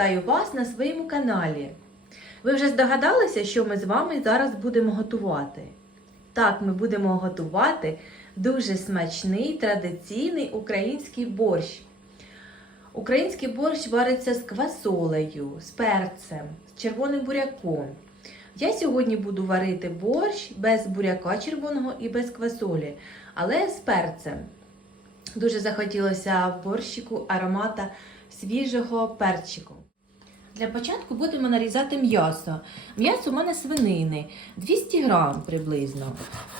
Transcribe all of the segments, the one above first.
вітаю вас на своєму каналі. Ви вже здогадалися, що ми з вами зараз будемо готувати? Так, ми будемо готувати дуже смачний традиційний український борщ. Український борщ вариться з квасолею, з перцем, з червоним буряком. Я сьогодні буду варити борщ без буряка червоного і без квасолі, але з перцем. Дуже захотілося в борщику аромата свіжого перчику. Для початку будемо нарізати м'ясо. М'ясо у мене свинини 200 грам приблизно.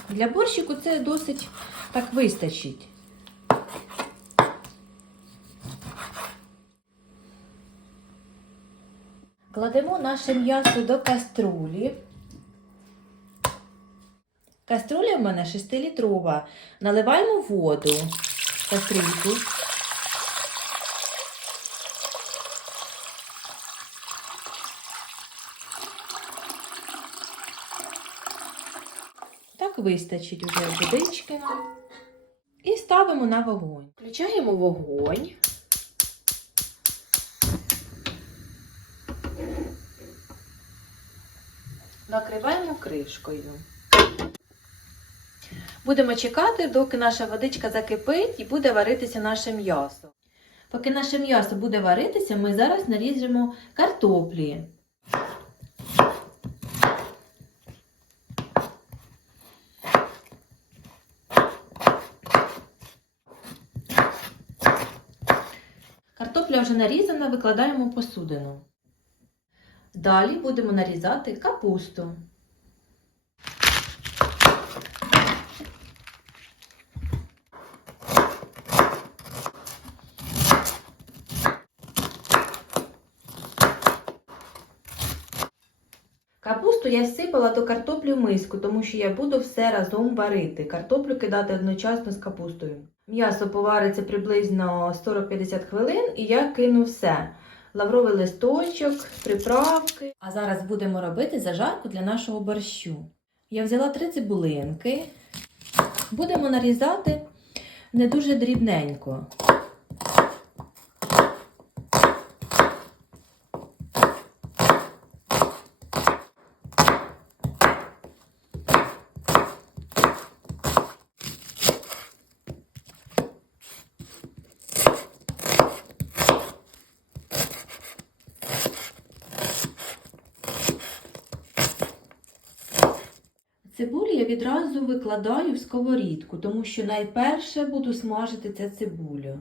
Для борщику це досить так вистачить. Кладемо наше м'ясо до каструлі. Каструля в мене 6-літрова. Наливаємо воду в вистачить уже водички нам. І ставимо на вогонь. Включаємо вогонь. Накриваємо кришкою. Будемо чекати, доки наша водичка закипить і буде варитися наше м'ясо. Поки наше м'ясо буде варитися, ми зараз наріжемо картоплі. Картопля вже нарізана, викладаємо посудину. Далі будемо нарізати капусту. Капусту я всипала до картоплі в миску, тому що я буду все разом варити. Картоплю кидати одночасно з капустою. М'ясо повариться приблизно 40-50 хвилин і я кину все. Лавровий листочок, приправки. А зараз будемо робити зажарку для нашого борщу. Я взяла три цибулинки. Будемо нарізати не дуже дрібненько. Цибулю я відразу викладаю в сковорідку, тому що найперше буду смажити це цибулю.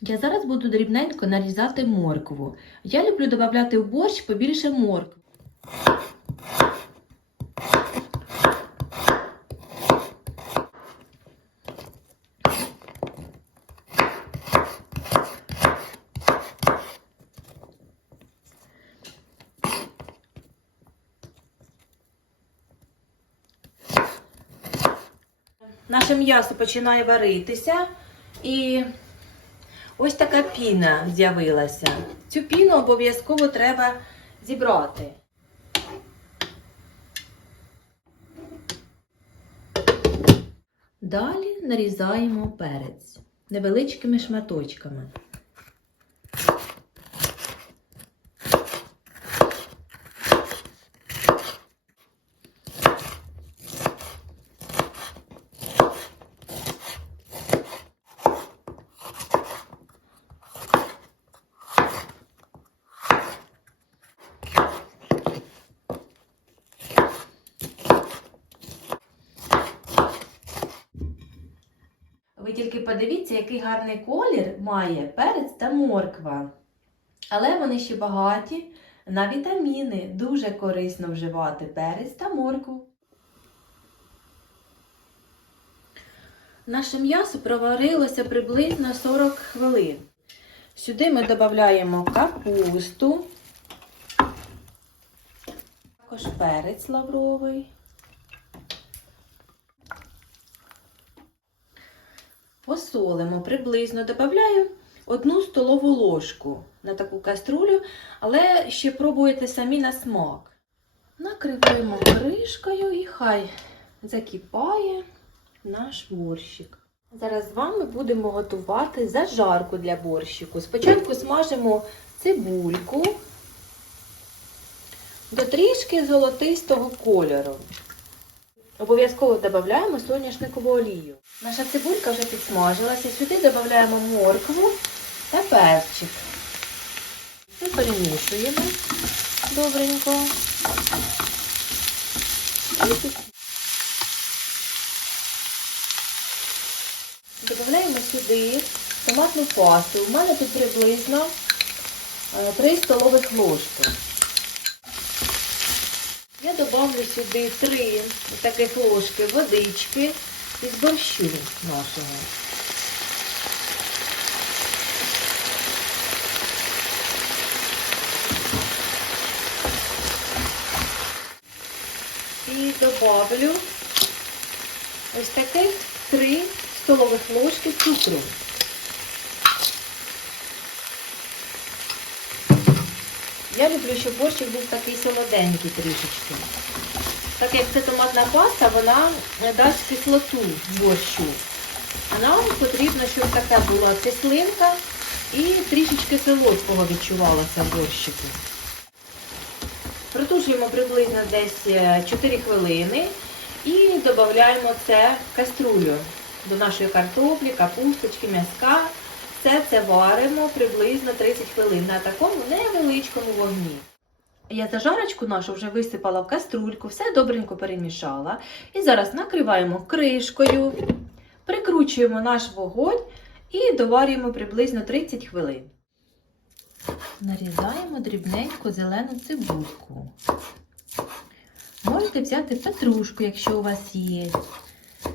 Я зараз буду дрібненько нарізати моркву. Я люблю додати в борщ побільше моркви. Наше м'ясо починає варитися і ось така піна з'явилася. Цю піну обов'язково треба зібрати. Далі нарізаємо перець невеличкими шматочками. Ви тільки подивіться, який гарний колір має перець та морква. Але вони ще багаті на вітаміни. Дуже корисно вживати перець та моркву. Наше м'ясо проварилося приблизно 40 хвилин. Сюди ми додаємо капусту, також перець лавровий. Посолимо приблизно, додаю одну столову ложку на таку каструлю, але ще пробуйте самі на смак. Накриваємо кришкою і хай закипає наш борщик. Зараз з вами будемо готувати зажарку для борщику. Спочатку смажимо цибульку до трішки золотистого кольору. Обов'язково додаємо соняшникову олію. Наша цибулька вже підсмажилася. Сюди додаємо моркву та перчик. І перемішуємо добренько. Додаємо сюди томатну пасту. У мене тут приблизно е, 3 столових ложки. Я добавлю сюди 3 таких ложки водички із борщу нашого. І добавлю ось таких 3 столових ложки цукру. Я люблю, щоб борщик був такий солоденький трішечки. Так як це томатна паста, вона е, дасть кислоту борщу. А нам потрібно, щоб така була кислинка і трішечки солодкого відчувалося в борщику. Протушуємо приблизно десь е, 4 хвилини і додаємо це в каструлю до нашої картоплі, капусточки, м'язка. Все це варимо приблизно 30 хвилин на такому невеличкому вогні. Я зажарочку нашу вже висипала в каструльку, все добренько перемішала. І зараз накриваємо кришкою, прикручуємо наш вогонь і доварюємо приблизно 30 хвилин. Нарізаємо дрібненько зелену цибульку. Можете взяти петрушку, якщо у вас є.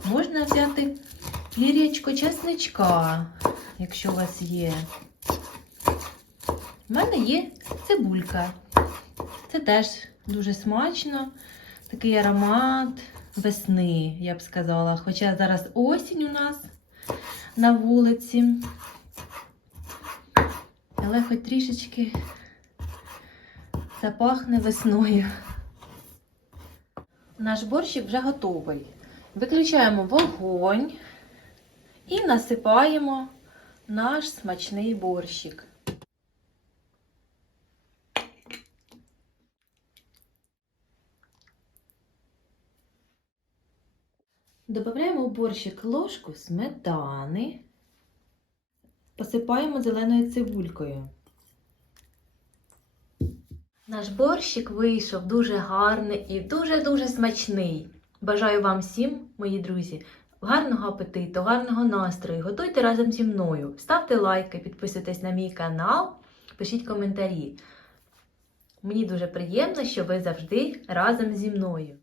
Можна взяти пір'ячко чесничка, якщо у вас є. У мене є цибулька. Це теж дуже смачно. Такий аромат весни, я б сказала. Хоча зараз осінь у нас на вулиці. Але хоч трішечки запахне весною. Наш борщик вже готовий. Виключаємо вогонь і насипаємо наш смачний борщик. Добавляємо в борщик ложку сметани, посипаємо зеленою цибулькою. Наш борщик вийшов дуже гарний і дуже-дуже смачний. Бажаю вам всім, мої друзі, гарного апетиту, гарного настрою. Готуйте разом зі мною. Ставте лайки, підписуйтесь на мій канал, пишіть коментарі. Мені дуже приємно, що ви завжди разом зі мною.